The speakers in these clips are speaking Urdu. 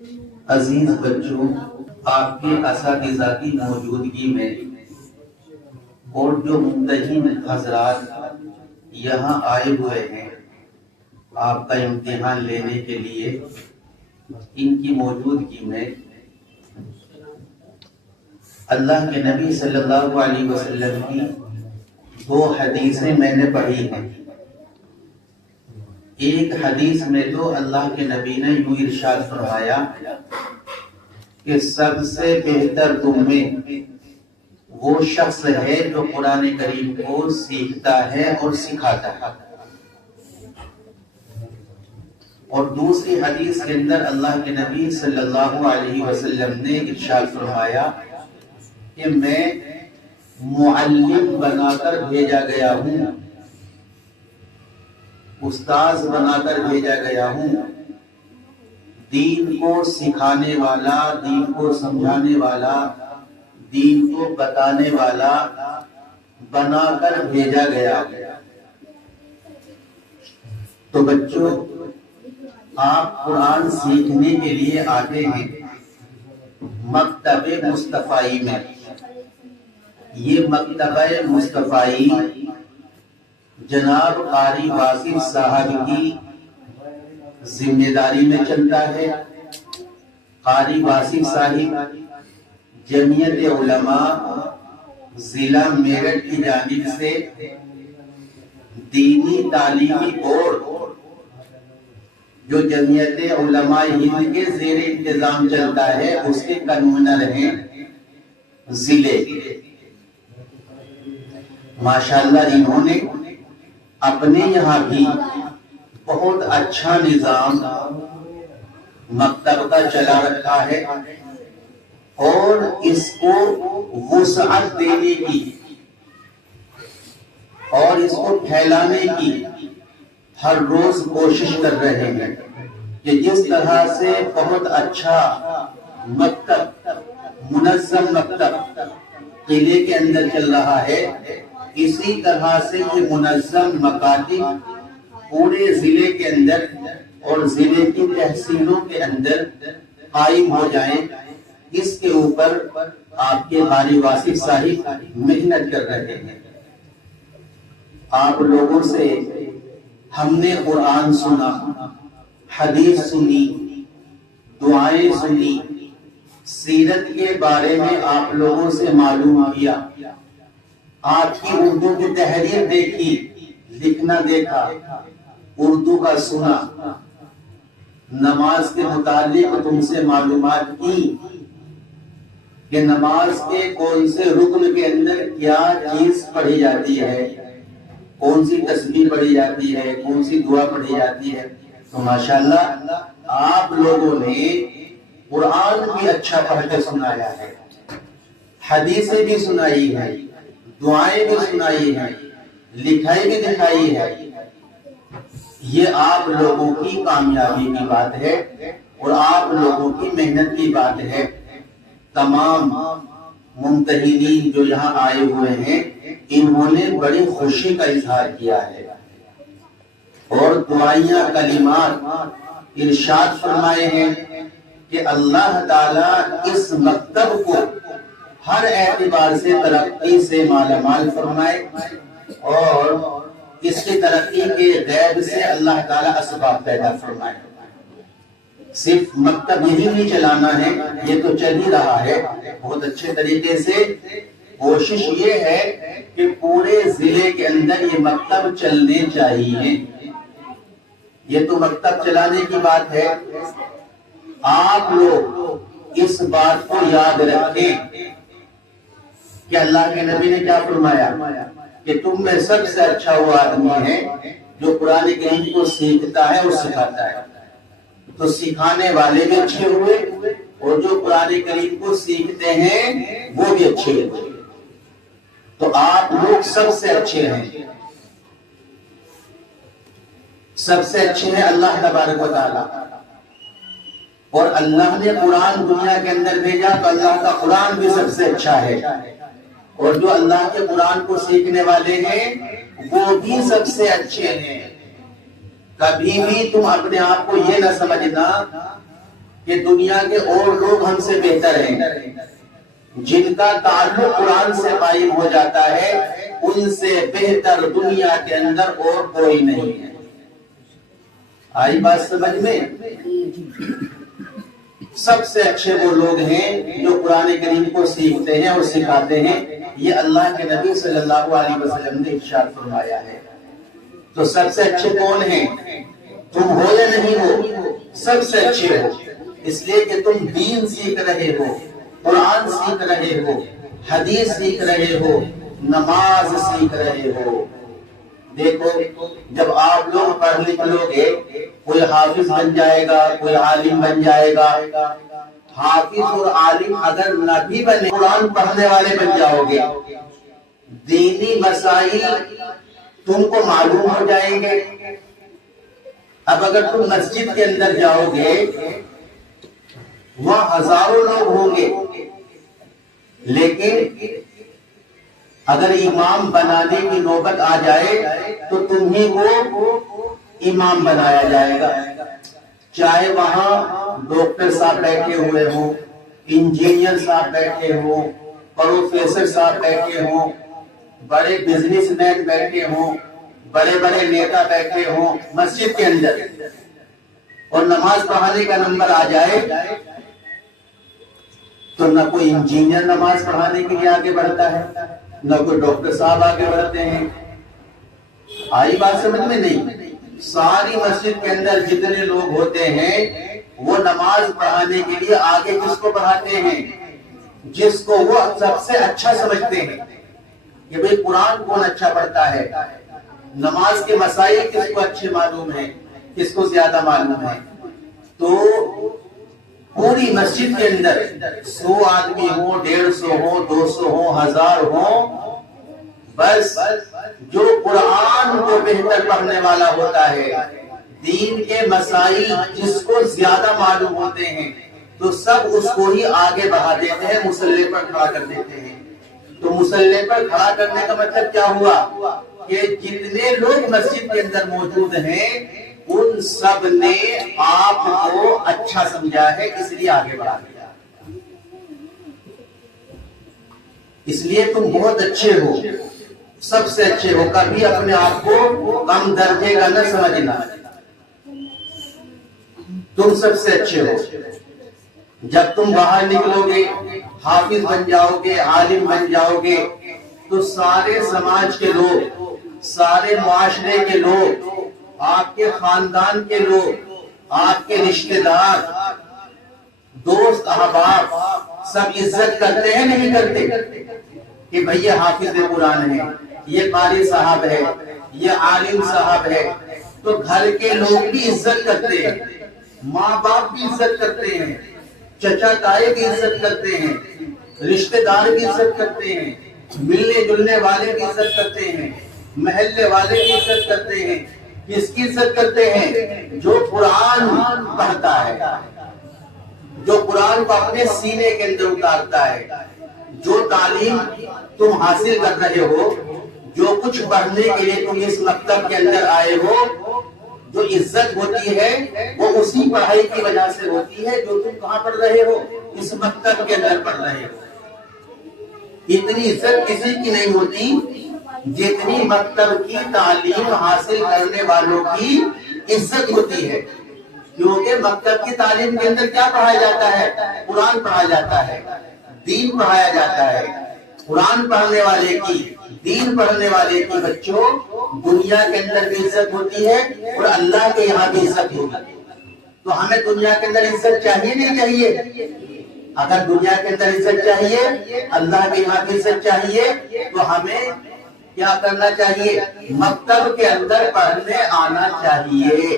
عزیز بچوں، آپ کے اساتذہ کی موجودگی میں اور جو ممتحن حضرات یہاں آئے ہوئے ہیں آپ کا امتحان لینے کے لیے، ان کی موجودگی میں اللہ کے نبی صلی اللہ علیہ وسلم کی دو حدیثیں میں نے پڑھی ہیں۔ ایک حدیث میں تو اللہ کے نبی نے یوں ارشاد فرمایا کہ سب سے بہتر تم میں وہ شخص ہے جو قرآن کریم کو سیکھتا ہے اور سکھاتا ہے۔ اور دوسری حدیث کے اندر اللہ کے نبی صلی اللہ علیہ وسلم نے ارشاد فرمایا کہ میں معلم بنا کر بھیجا گیا ہوں، استاذ بنا کر بھیجا گیا ہوں، دین کو سکھانے والا، دین کو سمجھانے والا، دین کو بتانے والا بنا کر بھیجا گیا۔ تو بچوں، آپ قرآن سیکھنے کے لیے آتے ہیں مکتب مصطفائی میں۔ یہ مکتبہ مصطفائی جناب قاری واصف صاحب کی ذمہ داری میں چلتا ہے۔ قاری واصف صاحب جمعیت علماء ضلع میرٹھ کی جانب سے دینی تعلیمی بورڈ جو جمعیت علماء ہند کے زیر انتظام چلتا ہے، اس کے کنوینر ہیں ضلع۔ ماشاءاللہ انہوں نے اپنے یہاں بھی بہت اچھا نظام مکتب کا چلا رکھا ہے، اور اس کو وسعت دینے کی اور اس کو پھیلانے کی ہر روز کوشش کر رہے ہیں کہ جس طرح سے بہت اچھا مکتب، منظم مکتب قلعے کے اندر چل رہا ہے، اسی طرح سے یہ منظم مکاتب پورے ضلع کے اندر اور ضلع کی تحصیلوں کے اندر قائم ہو جائیں۔ اس کے اوپر آپ کے قاری واصف صاحب محنت کر رہے ہیں۔ آپ لوگوں سے ہم نے قرآن سنا، حدیث سنی، دعائیں سنی، سیرت کے بارے میں آپ لوگوں سے معلوم کیا، آپ کی اردو کی تحریر دیکھی، لکھنا دیکھا، اردو کا سنا، نماز کے متعلق تم سے معلومات کی کہ نماز کے کون سے رکن کے اندر کیا چیز پڑھی جاتی ہے، کون سی تسبیح پڑھی جاتی ہے، کون سی دعا پڑھی جاتی ہے۔ تو ماشاءاللہ آپ لوگوں نے قرآن بھی اچھا پڑھ کے سنایا ہے، حدیثیں بھی سنائی ہے، دعائیں بھی سنائی ہیں، لکھائی بھی دکھائی ہے۔ یہ آپ لوگوں کی کامیابی کی بات ہے اور آپ لوگوں کی محنت کی بات ہے۔ تمام ممتحنین جو یہاں آئے ہوئے ہیں، انہوں نے بڑی خوشی کا اظہار کیا ہے اور دعائیاں کلمات ارشاد فرمائے ہیں کہ اللہ تعالیٰ اس مکتب کو ہر اعتبار سے ترقی سے مالا مال فرمائے، اور اس کی ترقی کے غیب سے اللہ تعالیٰ اسباب پیدا فرمائے۔ صرف مکتب یہی نہیں چلانا ہے، یہ تو چل ہی رہا ہے بہت اچھے طریقے سے۔ کوشش یہ ہے کہ پورے ضلع کے اندر یہ مکتب چلنے چاہیے۔ یہ تو مکتب چلانے کی بات ہے۔ آپ لوگ اس بات کو یاد رکھیں کہ اللہ کے نبی نے کیا فرمایا کہ تم میں سب سے اچھا وہ آدمی ہے جو قرآن کریم کو سیکھتا ہے اور سکھاتا ہے۔ تو سکھانے والے بھی اچھے ہوئے اور جو قرآن کریم کو سیکھتے ہیں وہ بھی اچھے ہوئے۔ تو آپ لوگ سب سے اچھے ہیں، سب سے اچھے ہیں اللہ تبارک و تعالیٰ۔ اور اللہ نے قرآن دنیا کے اندر بھیجا تو اللہ کا قرآن بھی سب سے اچھا ہے، اور جو اللہ کے قرآن کو سیکھنے والے ہیں وہ بھی سب سے اچھے ہیں۔ کبھی بھی تم اپنے آپ کو یہ نہ سمجھنا کہ دنیا کے اور لوگ ہم سے بہتر ہیں، جن کا تعلق قرآن سے قائم ہو جاتا ہے ان سے بہتر دنیا کے اندر اور کوئی نہیں ہے۔ آئی بات سمجھ میں؟ سب سے اچھے وہ لوگ ہیں جو قرآن کریم کو سیکھتے ہیں اور سکھاتے ہیں، یہ اللہ کے نبی صلی اللہ علیہ وسلم نے ارشاد فرمایا ہے۔ تو سب سے اچھے کون ہیں؟ تم ہو یا نہیں ہو؟ سب سے اچھے ہو، اس لیے کہ تم دین سیکھ رہے ہو، قرآن سیکھ رہے ہو، حدیث سیکھ رہے ہو، نماز سیکھ رہے ہو۔ دیکھو جب آپ لوگ پڑھ لکھ لو گے، کوئی حافظ بن جائے گا، کوئی عالم بن جائے گا۔ حافظ اور عالم اگر نہ بھی بنے، قرآن پڑھنے والے بن جاؤ گے، دینی مسائل تم کو معلوم ہو جائیں گے۔ اب اگر تم مسجد کے اندر جاؤ گے، وہاں ہزاروں لوگ ہوں گے، لیکن اگر امام بنانے کی نوبت آ جائے تو تمہیں کو امام بنایا جائے گا، چاہے وہاں ڈاکٹر صاحب بیٹھے ہوئے ہوں، انجینئر صاحب بیٹھے ہوں، پروفیسر صاحب بیٹھے ہوں، بڑے بزنس مین بیٹھے ہوں، بڑے بڑے نیتا بیٹھے ہوں مسجد کے اندر، اور نماز پڑھانے کا نمبر آ جائے تو نہ کوئی انجینئر نماز پڑھانے کے لیے آگے بڑھتا ہے، نہ کوئی ڈاکٹر صاحب آگے بڑھتے ہیں۔ آئی بات سمجھ میں نہیں؟ ساری مسجد کے اندر جتنے لوگ ہوتے ہیں وہ نماز پڑھانے کے لیے آگے کس کو بڑھاتے ہیں؟ جس کو وہ سب سے اچھا سمجھتے ہیں کہ بھئی قرآن کون اچھا پڑھتا ہے، نماز کے مسائل کس کو اچھے معلوم ہیں، کس کو زیادہ معلوم ہے۔ تو پوری مسجد کے اندر 100 آدمی ہوں، 150 ہوں، 200 ہوں، 1000 ہوں، بس جو قرآن کو بہتر پڑھنے والا ہوتا ہے، دین کے مسائل جس کو زیادہ معلوم ہوتے ہیں، تو سب اس کو ہی آگے بڑھا دیتے ہیں، مصلی پر کھڑا کر دیتے ہیں۔ تو مصلی پر کھڑا کرنے کا مطلب کیا ہوا کہ جتنے لوگ مسجد کے اندر موجود ہیں ان سب نے آپ کو اچھا سمجھا ہے، اس لیے آگے بڑھا دیا۔ اس لیے تم بہت اچھے ہو، سب سے اچھے ہو، کبھی اپنے آپ کو کم درجے کا نہ سمجھنا، تم سب سے اچھے ہو۔ جب تم باہر نکلو گے، حافظ بن جاؤ گے، عالم بن جاؤ گے، تو سارے سماج کے لوگ، سارے معاشرے کے لوگ، آپ کے خاندان کے لوگ، آپ کے رشتہ دار، دوست احباب سب عزت کرتے ہیں نہیں کرتے کہ بھئی یہ حافظ قرآن ہے، یہ قاری صاحب ہے، یہ عالم صاحب ہے۔ تو گھر کے لوگ بھی عزت کرتے ہیں، ماں باپ بھی عزت کرتے ہیں، چچا تائے بھی عزت کرتے ہیں، رشتہ دار بھی عزت کرتے ہیں، ملنے جلنے والے بھی عزت کرتے ہیں، محلے والے بھی عزت کرتے ہیں۔ کس کی عزت کرتے ہیں؟ جو قرآن پڑھتا ہے، جو قرآن کو اپنے سینے کے اندر اتارتا ہے۔ جو تعلیم تم حاصل کر رہے ہو، جو کچھ پڑھنے کے لیے تم اس مکتب کے اندر آئے ہو، جو عزت ہوتی ہے وہ اسی پڑھائی کی وجہ سے ہوتی ہے جو تم کہاں پڑھ رہے ہو، اس مکتب کے اندر پڑھ رہے ہو۔ اتنی عزت کسی کی نہیں ہوتی جتنی مکتب کی تعلیم حاصل کرنے والوں کی عزت ہوتی ہے، کیونکہ مکتب کی تعلیم کے اندر کیا پڑھایا جاتا ہے؟ قرآن پڑھایا جاتا ہے، دین پڑھایا جاتا ہے۔ قرآن پڑھنے والے کی، دین پڑھنے والے کی بچوں دنیا کے اندر بھی عزت ہوتی ہے اور اللہ کے یہاں بھی عزت ہوتی ہے۔ تو ہمیں دنیا کے اندر عزت چاہیے نہیں چاہیے؟ اگر دنیا کے اندر عزت چاہیے، اللہ کے یہاں بھی عزت چاہیے، تو ہمیں کیا کرنا چاہیے؟ مکتب کے اندر پڑھنے آنا چاہیے،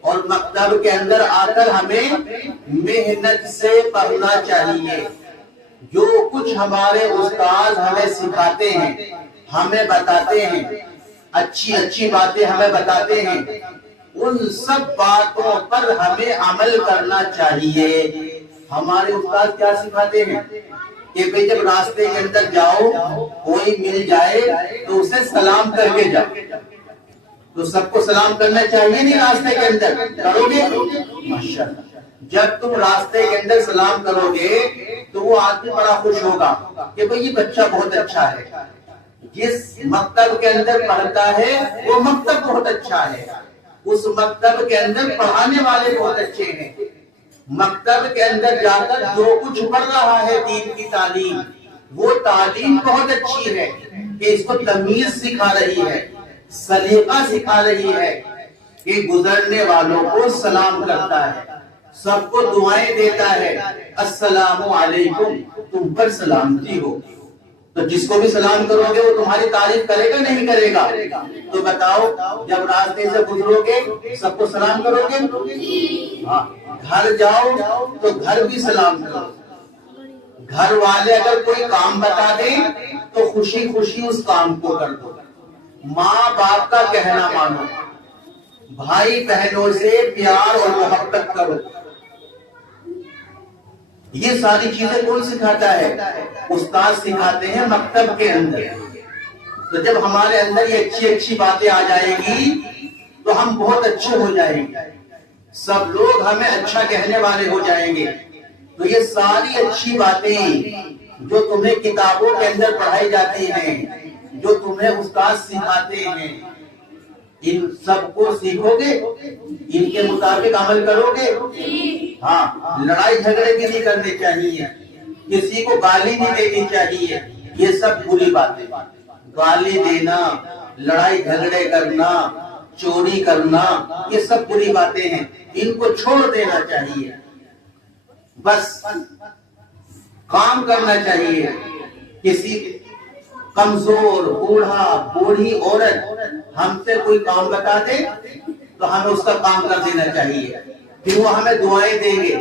اور مکتب کے اندر آ کر ہمیں محنت سے پڑھنا چاہیے۔ جو کچھ ہمارے استاد ہمیں سکھاتے ہیں، ہمیں بتاتے ہیں، اچھی اچھی باتیں ہمیں بتاتے ہیں، ان سب باتوں پر ہمیں عمل کرنا چاہیے۔ ہمارے استاد کیا سکھاتے ہیں کہ بھئی جب راستے کے اندر جاؤ، کوئی مل جائے تو اسے سلام کر کے جاؤ۔ تو سب کو سلام کرنا چاہیے نہیں راستے کے اندر؟ کرو گے؟ ماشاءاللہ۔ جب تم راستے کے اندر سلام کرو گے تو وہ آدمی بڑا خوش ہوگا کہ بھئی یہ بچہ بہت اچھا ہے، جس مکتب کے اندر پڑھتا ہے وہ مکتب بہت اچھا ہے، اس مکتب کے اندر پڑھانے والے بہت اچھے ہیں، مکتب کے اندر جا کر جو کچھ پڑھ رہا ہے دین کی تعلیم، وہ تعلیم بہت اچھی ہے کہ اس کو تمیز سکھا رہی ہے، سلیقہ سکھا رہی ہے، کہ گزرنے والوں کو سلام کرتا ہے، سب کو دعائیں دیتا ہے، السلام علیکم، تم پر سلامتی ہو۔ تو جس کو بھی سلام کرو گے وہ تمہاری تعریف کرے گا نہیں کرے گا؟ تو بتاؤ، جب راستے سے گزرو گے سب کو سلام کرو گے؟ ہاں، گھر جاؤ تو گھر بھی سلام کرو، گھر والے اگر کوئی کام بتا دیں تو خوشی خوشی اس کام کو کر دو، ماں باپ کا کہنا مانو، بھائی بہنوں سے پیار اور محبت کرو۔ یہ ساری چیزیں کون سکھاتا ہے؟ استاد سکھاتے ہیں مکتب کے اندر۔ تو جب ہمارے اندر یہ اچھی اچھی باتیں آ جائیں گی تو ہم بہت اچھے ہو جائیں گے، سب لوگ ہمیں اچھا کہنے والے ہو جائیں گے۔ تو یہ ساری اچھی باتیں جو تمہیں کتابوں کے اندر پڑھائی جاتی ہیں، جو تمہیں استاد سکھاتے ہیں، ان سب کو سیکھو گے، ان کے مطابق عمل کرو گے۔ ہاں، لڑائی جھگڑے بھی نہیں کرنے چاہیے، کسی کو گالی نہیں دینی چاہیے، یہ سب بری باتیں، گالی دینا، لڑائی جھگڑے کرنا، چوری کرنا، یہ سب بری باتیں ہیں، ان کو چھوڑ دینا چاہیے، بس کام کرنا چاہیے۔ کسی کمزور بوڑھا بوڑھی عورت ہم سے کوئی کام بتا دے تو ہمیں اس کا کام کر دینا چاہیے، پھر وہ ہمیں دعائیں دیں گے،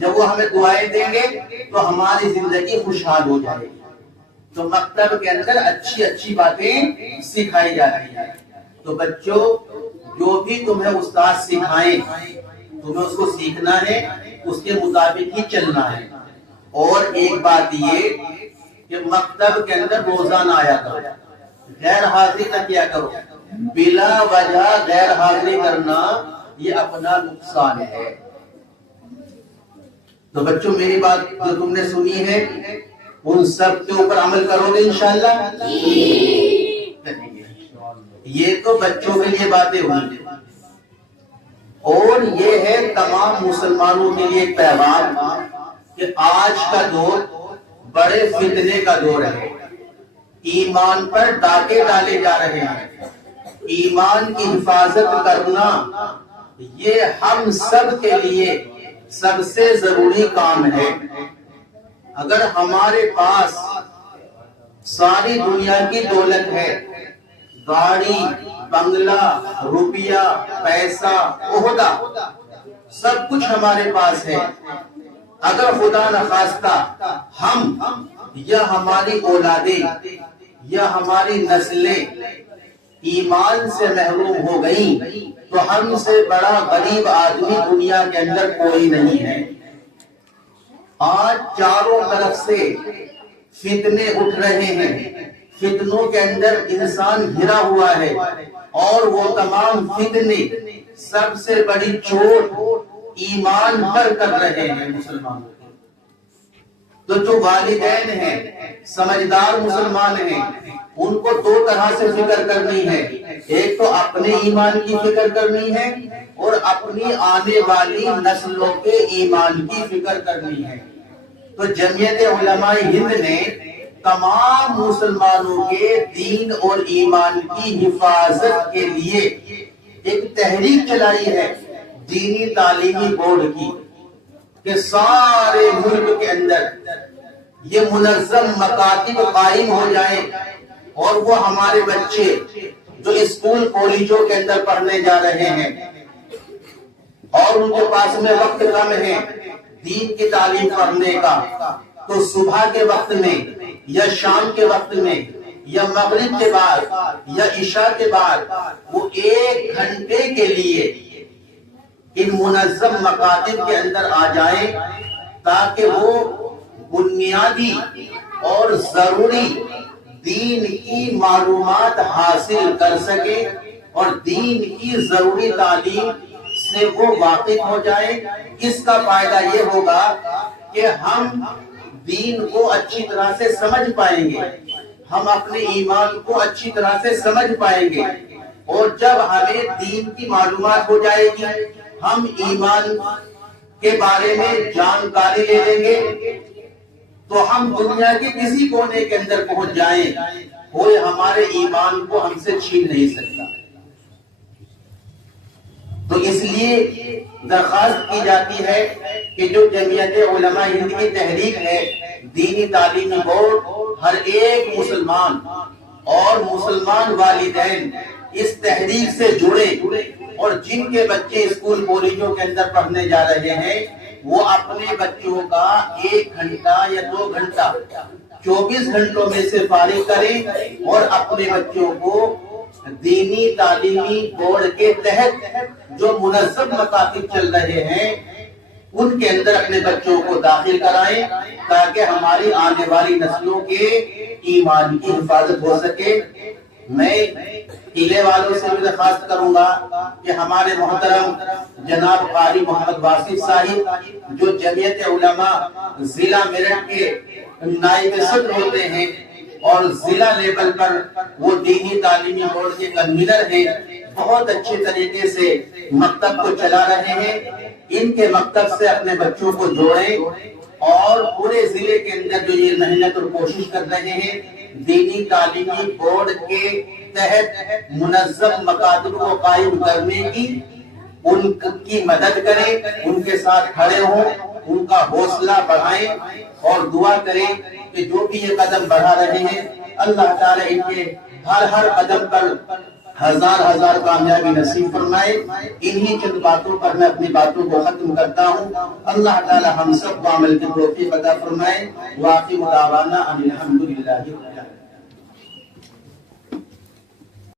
جب وہ ہمیں دعائیں دیں گے تو ہماری زندگی خوشحال ہو جائے گی۔ تو مکتب کے اندر اچھی اچھی باتیں سکھائی جاتی ہیں۔ تو بچوں، جو بھی تمہیں استاد سکھائیں تمہیں اس کو سیکھنا ہے، اس کے مطابق ہی چلنا ہے۔ اور ایک بات یہ کہ مکتب کے اندر روزانہ آیا کرو، غیر حاضری نہ کیا کرو، بلا وجہ غیر حاضری کرنا یہ اپنا نقصان ہے۔ تو بچوں، میری بات جو تم نے سنی ہے ان سب کے اوپر عمل کرو گے انشاءاللہ؟ یہ تو بچوں کے لیے باتیں ہوئی، اور یہ ہے تمام مسلمانوں کے لیے پیغام کہ آج کا دور بڑے فتنے کا دور ہے، ایمان پر ڈاکے ڈالے جا رہے ہیں، ایمان کی حفاظت کرنا یہ ہم سب کے لیے سب سے ضروری کام ہے۔ اگر ہمارے پاس ساری دنیا کی دولت ہے، گاڑی بنگلہ روپیہ پیسہ عہدہ سب کچھ ہمارے پاس ہے، اگر خدا نخواستہ ہم یا ہماری اولادیں یا ہماری نسلیں ایمان سے محروم ہو گئیں تو ہم سے بڑا غریب آدمی دنیا کے اندر کوئی نہیں ہے۔ آج چاروں طرف سے فتنے اٹھ رہے ہیں، فتنوں کے اندر انسان گھرا ہوا ہے، اور وہ تمام فتنے سب سے بڑی چوٹ ایمان پر کر رہے ہیں مسلمانوں کو۔ تو جو والدین ہیں، سمجھدار مسلمان ہیں، ان کو دو طرح سے فکر کرنی ہے، ایک تو اپنے ایمان کی فکر کرنی ہے اور اپنی آنے والی نسلوں کے ایمان کی فکر کرنی ہے۔ تو جمعیت علماء ہند نے تمام مسلمانوں کے دین اور ایمان کی حفاظت کے لیے ایک تحریک چلائی ہے دینی تعلیمی بورڈ کی، کہ سارے ملک کے اندر یہ منظم مکاتب قائم ہو جائیں، اور وہ ہمارے بچے جو اسکول کالجوں کے اندر پڑھنے جا رہے ہیں اور ان کے پاس میں وقت کم ہے دین کی تعلیم پڑھنے کا، تو صبح کے وقت میں یا شام کے وقت میں یا مغرب کے بعد یا عشاء کے بعد وہ 1 گھنٹے کے لیے ان منظم مکاتب کے اندر آ جائیں، تاکہ وہ بنیادی اور ضروری دین کی معلومات حاصل کر سکے اور دین کی ضروری تعلیم سے وہ واقف ہو جائیں، اس کا فائدہ یہ ہوگا کہ ہم دین کو اچھی طرح سے سمجھ پائیں گے، ہم اپنے ایمان کو اچھی طرح سے سمجھ پائیں گے، اور جب ہمیں دین کی معلومات ہو جائے گی، ہم ایمان کے بارے میں جانکاری لے لیں گے، تو ہم دنیا کے کسی کونے کے اندر پہنچ جائیں، کوئی ہمارے ایمان کو ہم سے چھین نہیں سکتا۔ تو اس لیے درخواست کی جاتی ہے کہ جو جمعیت علماء ہند کی تحریک ہے، دینی تعلیمی بورڈ، ہر ایک مسلمان اور مسلمان والدین اس تحریک سے جڑے، اور جن کے بچے اسکول کالجوں کے اندر پڑھنے جا رہے ہیں وہ اپنے بچوں کا 1 گھنٹہ یا 2 گھنٹہ 24 گھنٹوں میں سے فارغ کریں، اور اپنے بچوں کو دینی تعلیمی بورڈ کے تحت جو منظم مکاتب چل رہے ہیں ان کے اندر اپنے بچوں کو داخل کرائیں، تاکہ ہماری آنے والی نسلوں کے ایمان کی حفاظت ہو سکے۔ میں قلعے والوں سے بھی درخواست کروں گا کہ ہمارے محترم جناب قاری محمد واصف صاحب جو جمعیت علماء ضلع میرٹھ کے نائب صدر ہوتے ہیں اور ضلع لیول پر وہ دینی تعلیمی بورڈ کے کنوینر ہیں، بہت اچھے طریقے سے مکتب کو چلا رہے ہیں، ان کے مکتب سے اپنے بچوں کو جوڑیں، اور پورے ضلع کے اندر جو یہ محنت اور کوشش کر رہے ہیں دینی تعلیمی بورڈ کے تحت منظم مکاتب کو قائم کرنے کی، ان کی مدد کریں، ان کے ساتھ کھڑے ہوں، ان کا حوصلہ بڑھائیں، اور دعا کریں کہ جو بھی یہ قدم بڑھا رہے ہیں اللہ تعالیٰ ان کے ہر قدم پر ہزار کامیابی نصیب فرمائے۔ انہی چند باتوں پر میں اپنی باتوں کو ختم کرتا ہوں۔ اللہ تعالیٰ ہم سب کو عمل کی توفیق عطا فرمائے۔ وآخر دعوانا ان الحمد للہ رب العالمین۔